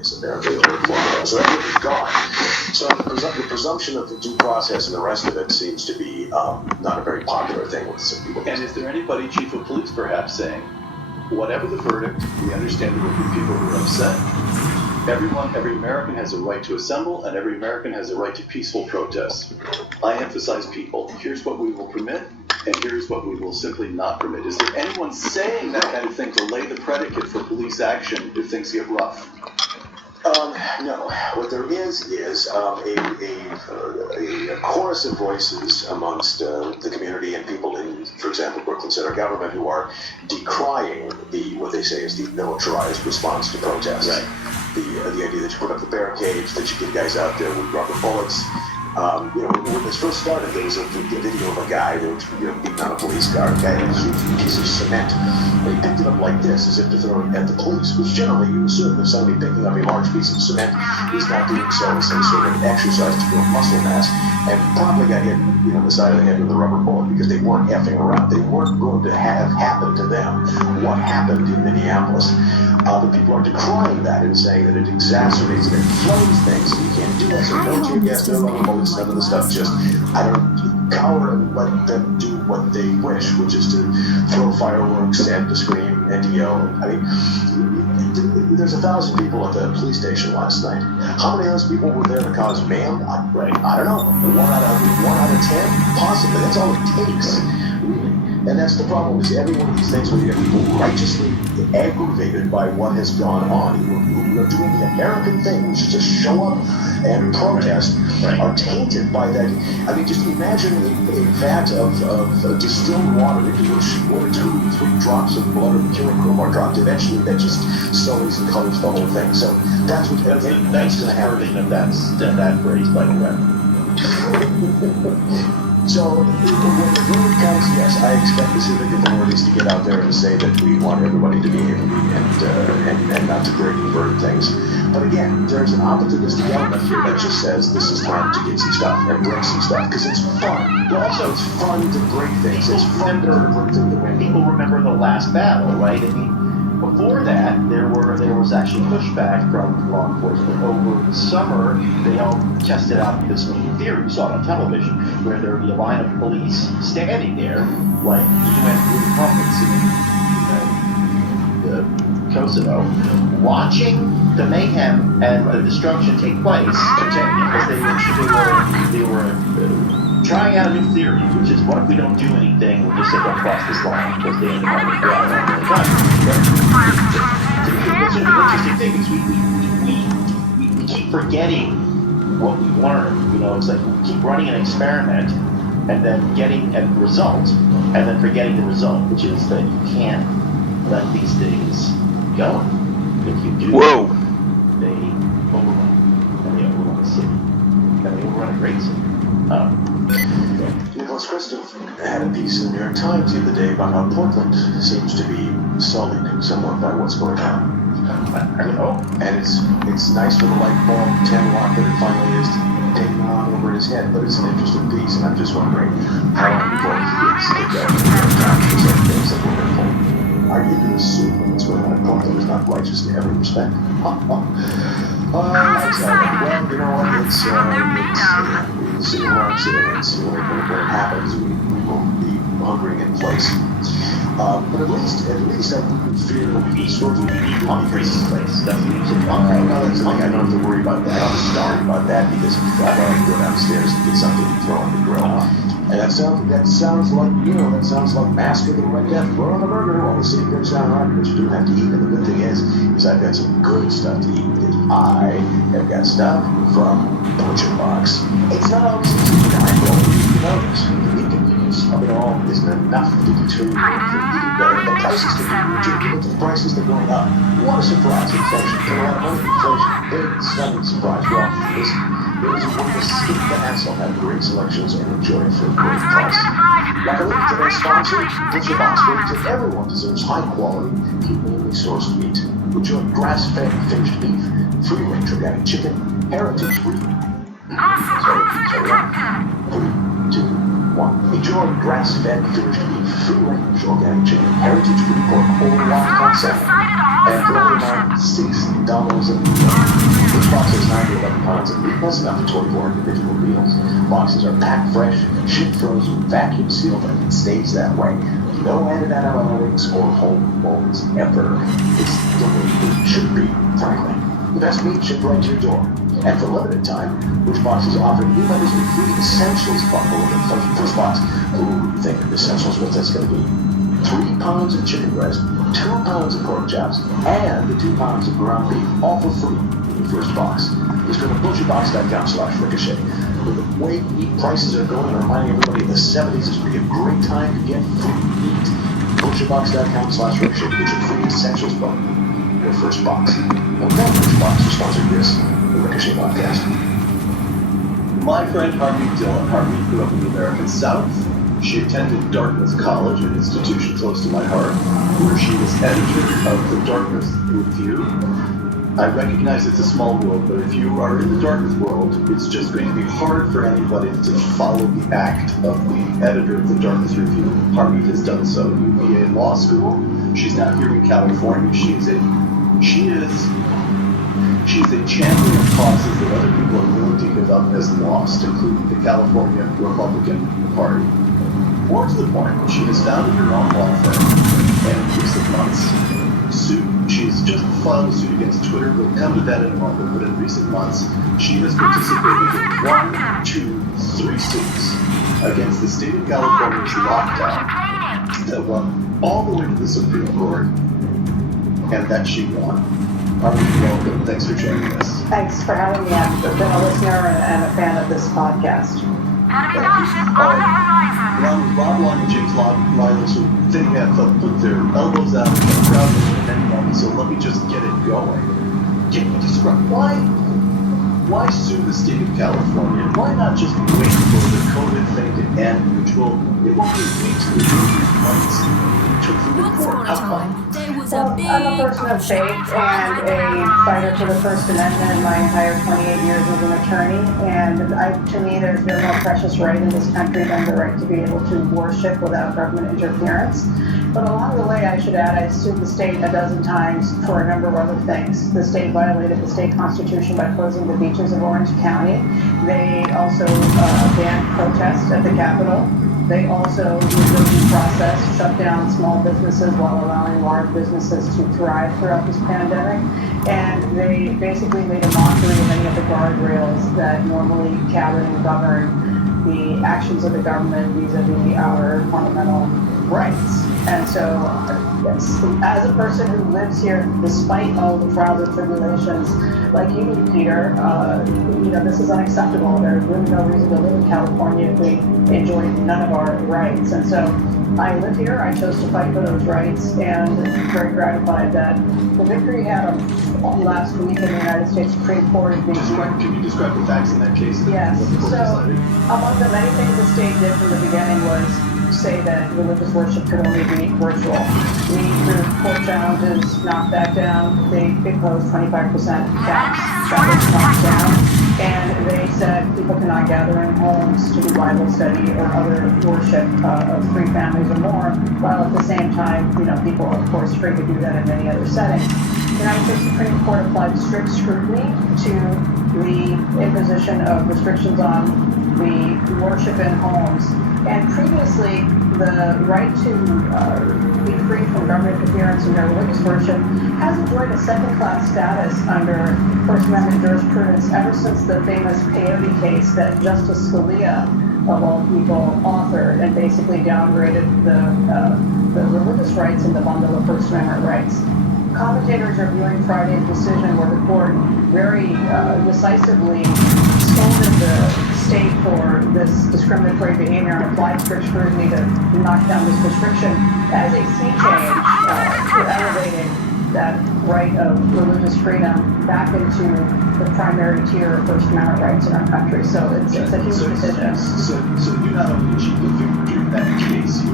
is apparently the word formula. So that is gone. So the presumption of the due process and the rest of it seems to be not a very popular thing with some people. And is there anybody, chief of police perhaps, saying, whatever the verdict, we understand there will be people who are upset. Every American has a right to assemble, and every American has a right to peaceful protest. I emphasize people. Here's what we will permit, and here's what we will simply not permit. Is there anyone saying that kind of thing to lay the predicate for police action if things get rough? No. What there is a chorus of voices amongst the community and people in, for example, Brooklyn Center government who are decrying what they say is the militarized response to protests. Right. The idea that you put up the barricades, that you get guys out there with rubber bullets. When this first started, there was a video of a guy that was beating on a police car. A guy had a huge piece of cement. And he picked it up like this, as if to throw it at the police, which generally you assume if somebody picking up a large piece of cement is not doing so as some sort of exercise to build muscle mass, and probably got hit in the side of the head with a rubber bullet because they weren't effing around. They weren't going to have happen to them what happened in Minneapolis. The people are decrying that and saying that it exacerbates and inflames things, and you can't do that. So no tear gas, no rubber bullets, none of the stuff. Just, cower and let them do what they wish, which is to throw fireworks and to scream and to yell. I mean, there's 1,000 people at the police station last night. How many of those people were there to cause mayhem? I don't know. 1 out of 10? Possibly. That's all it takes. And that's the problem, is every one of these things where you have people righteously aggravated by what has gone on, who are doing the American thing, which is just show up and protest, are tainted by that. I mean, just imagine a vat of distilled water into which 1 or 2 or 3 drops of blood of mercurochrome are dropped. Eventually, that just sullies and colors the whole thing. So that's going to happen. That phrase, by the way. So, when the verdict comes, yes, I expect the civic authorities to get out there and say that we want everybody to be angry and not to break and burn things. But again, there's an opportunistic element here that just says this is time to get some stuff and break some stuff, because it's fun. But also, it's fun to break things. It's fun to break through the window. People remember the last battle, right? I mean, before that, there was actually pushback from law enforcement. Over the summer, they all tested out this new theory. You saw it on television, where there would be a line of police standing there, like UN Republics in Kosovo, watching the mayhem and the destruction take place, because they were trying out a new theory, which is, what if we don't do anything, we'll just say don't cross this line, because they end up going out all the time. To me, it's an interesting thing, because we keep forgetting what we've learned. It's like we keep running an experiment and then getting a result, and then forgetting the result, which is that you can't let these things go. If you do, they overrun. And they overrun a city. And they overrun a great city. Nicholas Christoph had a piece in the New York Times the other day about how Portland seems to be sullied somewhat by what's going on. And it's nice for the light bulb 10 watt that it finally is taking on over his head, but it's an interesting piece, and I'm just wondering how long before he gets the Times for such things that we're going to pull. Are you going to assume that what's going on in Portland is not righteous in every respect? I tell you, well, it's sitting around sitting, and when it happens, we won't be hungering in place. But at least I wouldn't fear sort of hungry in place. That's the thing. I don't have to worry about that. I'm starving about that, because I'd rather go downstairs and get something to throw on the grill. And that sounds like Master of the Red Death. Throw on the burger, all the same good sound around, but you do have to eat. And the good thing is I've got some good stuff to eat, because I have got stuff from Butcher Box. It's not always easy to find, you notice. The inconvenience of it all isn't enough to deter you from the prices the prices that are going up. What a surprise! Inflation, big sudden surprise. Well, there's a way to skip the hassle, have great selections, and enjoy it for a great price. Luckily, today's sponsor, Butcher Box, brings that everyone deserves high-quality, humanely sourced meat. Enjoy grass-fed finished beef, free-range organic chicken, heritage-free. 3, 2, 1. Enjoy grass-fed, finished beef, free-range organic chicken, heritage food pork, whole wild caught salmon, and for only around $6 a meal. Each box has 9 to 11 pounds of meat. That's enough for 24 individual meals. Boxes are packed fresh, shipped frozen, vacuum sealed, and it stays that way. No added antibiotics or hormones ever. It's the way it should be, frankly. The best meat shipped right to your door. And for limited time, Birchbox is offering new members a free Essentials bundle in the first box. Who do you think Essentials, what that's going to be? 3 pounds of chicken breast, 2 pounds of pork chops, and the 2 pounds of ground beef, all for free in the first box. Just go to butcherbox.com/ricochet. With the way meat prices are going, I'm reminding everybody the 70s is really a great time to get free meat. Butcherbox.com/ricochet. Get your free Essentials bundle in your first box. And that Birchbox is sponsored this. The Ricochet Podcast. My friend Harmeet Dillon. Harmeet grew up in the American South. She attended Dartmouth College, an institution close to my heart, where she was editor of the Dartmouth Review. I recognize it's a small world, but if you are in the Dartmouth world, it's just going to be hard for anybody to follow the act of the editor of the Dartmouth Review. Harmeet has done so. UVA Law School. She's now here in California. She's a champion of causes that other people are willing to give up as lost, including the California Republican Party. More to the point, she has founded her own law firm, and in recent months, she's just filed a suit against Twitter. We'll come to that in a moment, but in recent months, she has participated in 1, 2, 3 suits against the state of California's lockdown that went all the way to the Supreme Court, and that she won. Harmeet, welcome. Thanks for joining us. Thanks for having me. I've been a listener and a fan of this podcast. Along with Bob Long and James Lilas, who think that they'll put their elbows out and crowd at any moment, so let me just get it going. Can you describe why sue the state of California? Why not just wait for the COVID thing to end, which will, it won't be weeks, it will be months. Once upon a time, there was a big I'm a person of faith and a fighter for the First Amendment in my entire 28 years as an attorney. And to me, there's no more precious right in this country than the right to be able to worship without government interference. But along the way, I should add, I sued the state a dozen times for a number of other things. The state violated the state constitution by closing the beaches of Orange County. They also banned protests at the Capitol. They also, with the due process, shut down small businesses while allowing large businesses to thrive throughout this pandemic. And they basically made a mockery of any of the guardrails that normally cabin and govern the actions of the government vis-a-vis our fundamental rights. And so, yes, as a person who lives here, despite all the trials and tribulations, like you, Peter, this is unacceptable. There's really no reason to live in California if we enjoy none of our rights. And so I live here. I chose to fight for those rights, and very gratified that the victory we had last week in the United States Supreme Court is being... Can you describe the facts in that case? Yes. What the court So, decided? among the many things the state did from the beginning was say that religious worship could only be virtual. We, through court challenges, knocked that down. They imposed 25% tax. That was knocked down. And they said people cannot gather in homes to do Bible study or other worship of 3 families or more, while at the same time, people are, of course, free to do that in many other settings. The United States Supreme Court applied strict scrutiny to the imposition of restrictions on the worship in homes. And previously, the right to be free from government interference in their religious worship has enjoyed a second-class status under First Amendment jurisprudence ever since the famous Peyote case that Justice Scalia, of all people, authored and basically downgraded the religious rights in the bundle of First Amendment rights. Commentators are viewing Friday's decision where the court very decisively scolded the state for this discriminatory behavior and applied strict scrutiny to knock down this restriction as a sea change to elevating that right of religious freedom back into the primary tier of First Amendment rights in our country. So it's a huge decision. So you not only achieved the victory in that case, you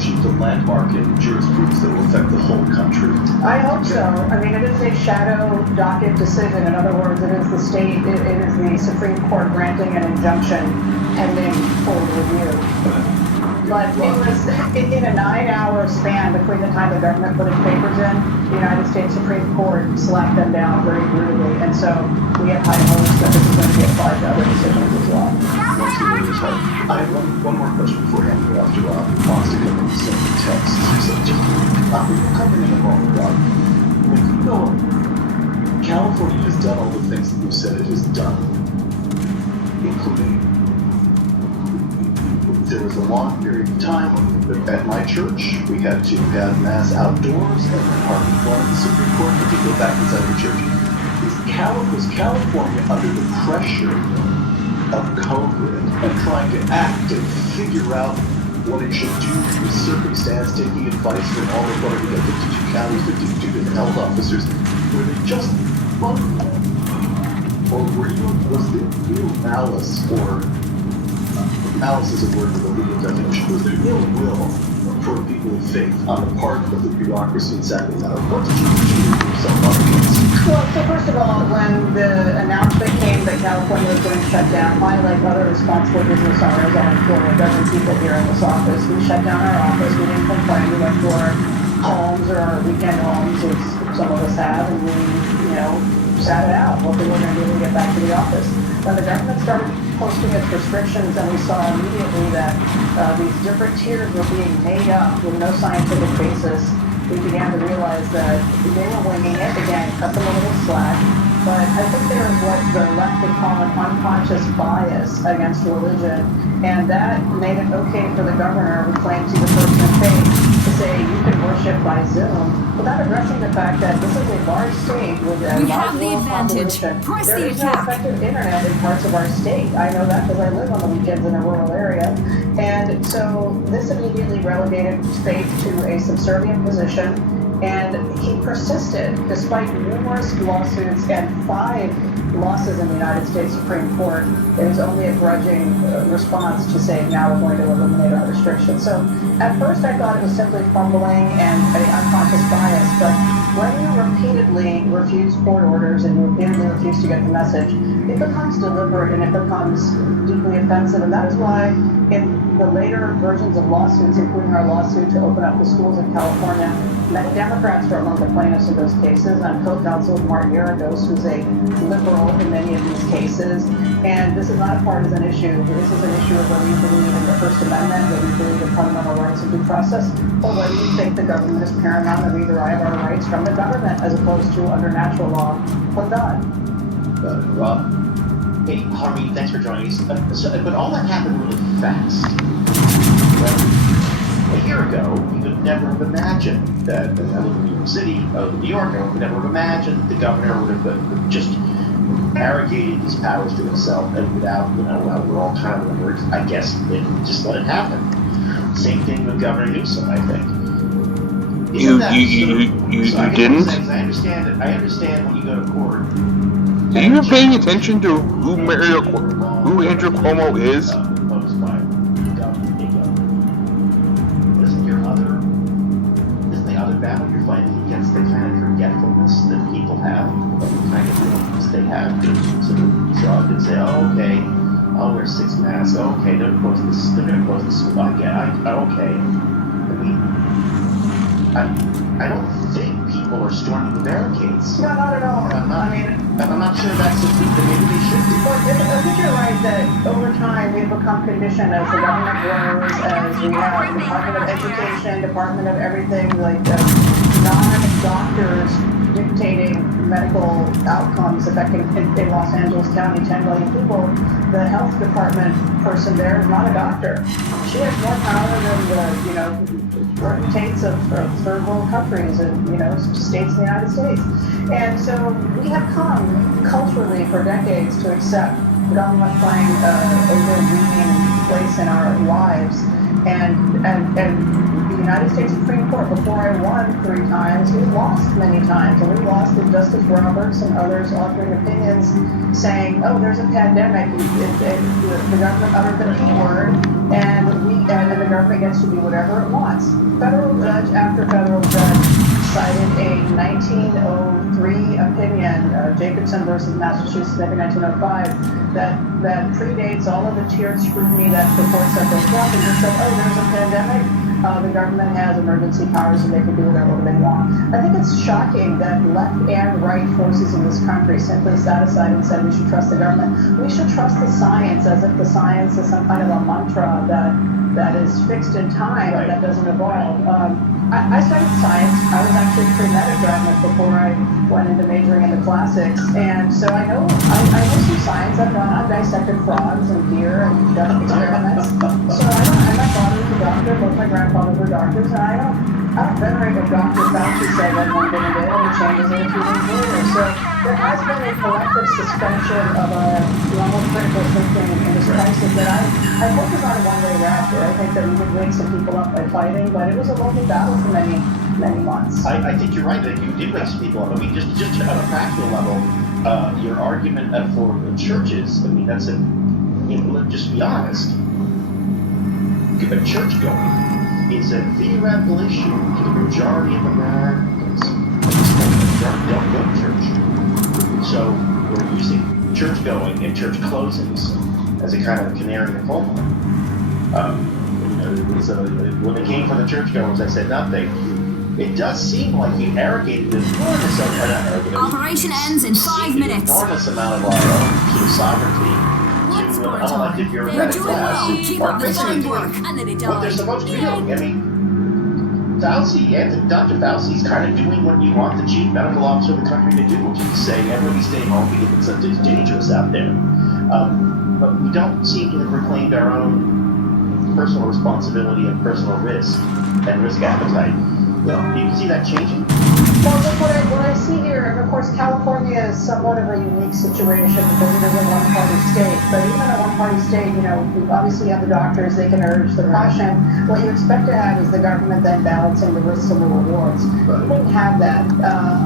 achieved a landmark in jurisprudence that will affect the whole country. I hope so. I mean, it is a shadow docket decision. In other words, it is the state, it is the Supreme Court granting an injunction pending full review. But it was in a 9-hour span between the time the government put its papers in, the United States Supreme Court slapped them down very brutally. And so we have high hopes that this is going to be applied to other decisions as well. I have one more question before handing it off to Fox to cover some of the text. So just, we'll cover in a moment, Rob. When you know California has done all the things that you said it has done, including there was a long period of time when at my church we had to have mass outdoors, and then Harvey won the Supreme Court had to go back inside the church. Was California under the pressure of COVID and trying to act and figure out what it should do to the circumstance, taking advice from all the authority, 52 counties, 52 different health officers, were they just vulnerable? Or was there real malice, or malice is a word with a legal definition, was there ill will for people of faith on the part of the bureaucracy in Sacramento? What did you do yourself up against? Well, so first of all, when the announcement came that California was going to shut down, I, like other responsible business owners, I employ a dozen people here in this office. We shut down our office. We didn't complain. We went to our homes or our weekend homes, as some of us have, and we, sat it out. What we were going to do when we get back to the office. When the government started posting its restrictions, and we saw immediately that these different tiers were being made up with no scientific basis, we began to realize that they were winging it. Again, cut them a little slack. But I think there is what the left would call an unconscious bias against religion, and that made it okay for the governor, who claims he's a person of faith, to say you can worship by Zoom without addressing the fact that this is a large state with a large rural population. There is no effective internet in parts of our state. I know that because I live on the weekends in a rural area. And so this immediately relegated faith to a subservient position. And he persisted, despite numerous lawsuits and 5 losses in the United States Supreme Court. It was only a grudging response to say, now we're going to eliminate our restrictions. So at first I thought it was simply fumbling and an unconscious bias, but when you repeatedly refuse court orders and you repeatedly refuse to get the message, it becomes deliberate and it becomes deeply offensive. And that is why in the later versions of lawsuits, including our lawsuit to open up the schools in California, many Democrats were among the plaintiffs in those cases. I'm co-counsel with Mark Garagos, who's a liberal in many of these cases. And this is not a partisan issue. This is an issue of whether you believe in the First Amendment, whether you believe in fundamental rights and due process, or whether you think the government is paramount and we derive our rights from the government as opposed to under natural law from God. Rob? Hey, Harvey, thanks for joining us. But all that happened really fast. Well, a year ago, you would never have imagined that, I live in New York City, New York, I would never have imagined that the governor would have just arrogated these powers to himself, and without, we're all kind of alert, I guess, just let it happen. Same thing with Governor Newsom, I think. You didn't? I understand when you go to court. Are you even paying attention to who Andrew Cuomo is? Isn't the other battle you're fighting against the kind of forgetfulness that people have, of the kind of feelings they have to sort of shrug and say, oh, okay, I'll wear 6 masks, okay, they're going to close the school, okay. I don't think people are storming the barricades. No, not at all. I'm not sure that's the thing that maybe they should do. Well, I think you're right that over time we've become conditioned as the government grows, as we have Department of Education, Department of everything, like non-doctors dictating medical outcomes affecting in Los Angeles County 10 million people. The health department person there is not a doctor. She has more power than the potentates of third world countries and states in the United States. And so we have come culturally for decades to accept the government playing a overweening place in our lives. And the United States Supreme Court, before I won 3 times, we lost many times. And we lost with Justice Roberts and others offering opinions saying, oh, there's a pandemic. The government uttered the P word. and the government gets to do whatever it wants. Federal judge after federal judge cited a 1903 opinion, Jacobson versus Massachusetts, maybe 1905, that predates all of the tiered scrutiny that the courts have been dropping, and said, oh, there's a pandemic. The government has emergency powers and they can do whatever they want. I think it's shocking that left and right forces in this country simply sat aside and said we should trust the government. We should trust the science, as if the science is some kind of a mantra that is fixed in time and that doesn't evolve. I studied science. I was actually pre-med graduate before I went into majoring in the classics, and so I know some science. I've dissected frogs and deer and done experiments. So my father was a doctor. Both my grandfathers were doctors, and I don't venerate what Dr. Fauci said that one thing a day and changes it a few days later. So there has been a collective suspension of a normal critical thinking in this crisis that I hope is not a one-way rapid. I think that we would wake some people up by fighting, but it was a lonely battle for many months. I think you're right that you did wake some people up. I mean, just on a practical level, your argument for churches, I mean, that's let's just be honest. Church going is a theoretical issue for the majority of Americans. The majority don't go to church. So we're using church going and church closings as a kind of canary in the coal mine. When it came from the churchgoers, I said nothing. It does seem like he arrogated an enormous amount. Operation ends in 5 minutes. Enormous amount of our own sort of sovereignty. Once upon a unelected time, bureaucratic they're doing class well. who Keep are up the basically fine work, doing and then it what they're dies. supposed to be doing. I mean, Dr. Fauci's kind of doing what you want the chief medical officer of the country to do, which is to say, everybody stay home because it's dangerous out there. But we don't seem to have reclaimed our own personal responsibility and personal risk and risk appetite. You can see that changing. Well, look, what I see here, and of course California is somewhat of a unique situation because it is a one-party state. But even a one-party state, we obviously have the doctors, they can urge the caution. What you expect to have is the government then balancing the risks and the rewards. We didn't have that.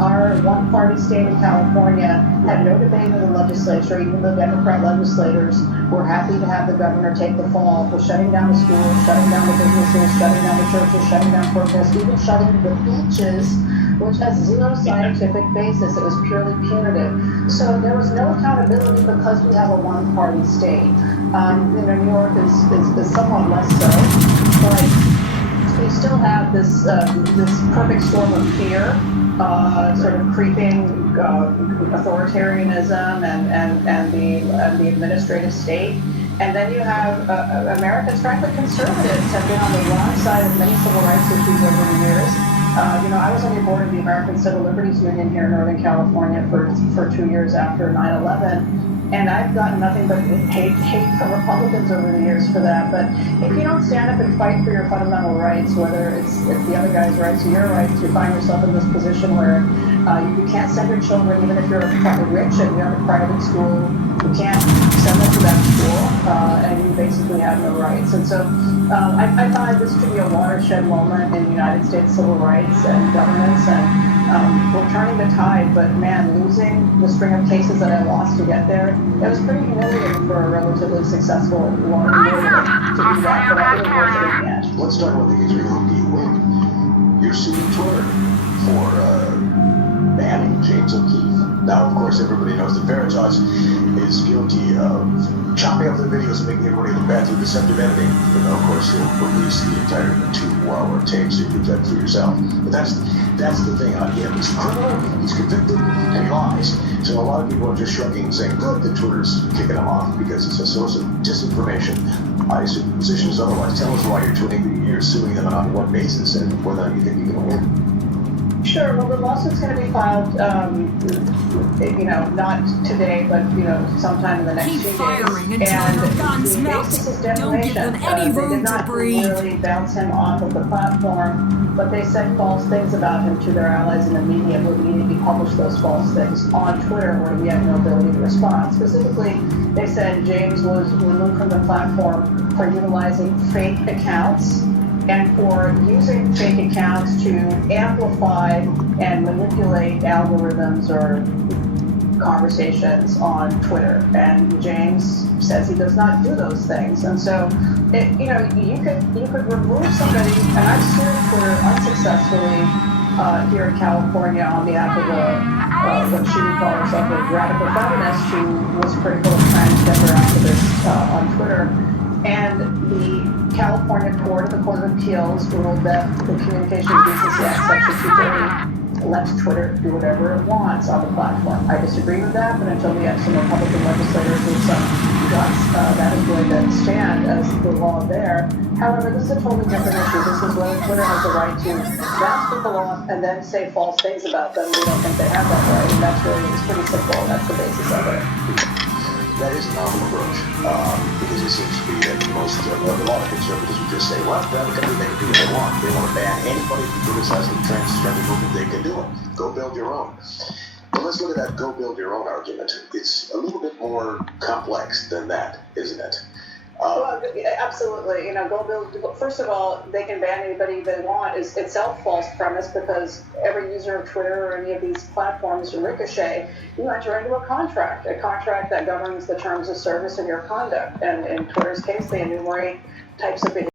Our one-party state in California had no debate in the legislature. Even the Democrat legislators were happy to have the governor take the fall for shutting down the schools, shutting down the businesses, shutting down the churches, shutting down protests, even shutting the beaches, which has zero scientific basis. It was purely punitive. So there was no accountability because we have a one-party state. New York is somewhat less so, but we still have this perfect storm of fear, sort of creeping authoritarianism and the administrative state. And then you have Americans, frankly conservatives, have been on the wrong side of many civil rights issues over the years. I was on the board of the American Civil Liberties Union here in Northern California for 2 years after 9/11, and I've gotten nothing but hate from Republicans over the years for that. But if you don't stand up and fight for your fundamental rights, whether it's the other guy's rights or your rights, you find yourself in this position where you can't send your children, even if you're rich and you're in a private school, you can't send them to that school, and you basically have no rights. And so I find this to be a watershed moment in United States civil rights and governance, and we're turning the tide, but man, losing the string of cases that I lost to get there, it was pretty humiliating for a relatively successful law lawyer to do that, but I really worth it in the end. Let's talk about the Israel win. You're suing Twitter for banning James O'Keefe. Now, of course, everybody knows that Veritas is guilty of chopping up the videos and making everybody look bad through deceptive editing. Of course, he'll release the entire 2-hour tape so you can judge for yourself. But that's the thing on him. He's a criminal, he's convicted, and he lies. So a lot of people are just shrugging and saying, good, that Twitter's kicking him off because it's a source of disinformation. I assume the position is otherwise. Tell us why you're suing them and on what basis and whether you think you're going to win. Sure. Well, the lawsuit's going to be filed, not today, but sometime in the next Keep few firing days. until the guns the melt. basis is Don't give defamation. them any They room did to not breathe. really bounce him off of the platform, but they said false things about him to their allies in the media who immediately published those false things on Twitter, where we had no ability to respond. Specifically, they said James was removed from the platform for utilizing fake accounts and for using fake accounts to amplify and manipulate algorithms or conversations on Twitter, and James says he does not do those things. And so, you could remove somebody, and I've sued Twitter unsuccessfully here in California on behalf of what she would call herself a radical feminist who was critical of transgender activists on Twitter. And the California Court of Appeals ruled that the Communications Decency Act, Section 230, lets Twitter do whatever it wants on the platform. I disagree with that, but until we have some Republican legislators with some guts, that is going to stand as the law there. However, this is a totally different issue. This is whether Twitter has the right to bounce people off and then say false things about them. We don't think they have that right, and it's pretty simple. That's the basis of it. That is a novel approach, because it seems to be that a lot of conservatives would just say, well, they can do what they want. They want to ban anybody from criticizing the transgender movement, they can do it. Go build your own. But let's look at that go build your own argument. It's a little bit more complex than that, isn't it? Well, absolutely. Go build. First of all, they can ban anybody they want is itself false premise, because every user of Twitter or any of these platforms, Ricochet, you enter into a contract that governs the terms of service of your conduct. And in Twitter's case, they enumerate types of behavior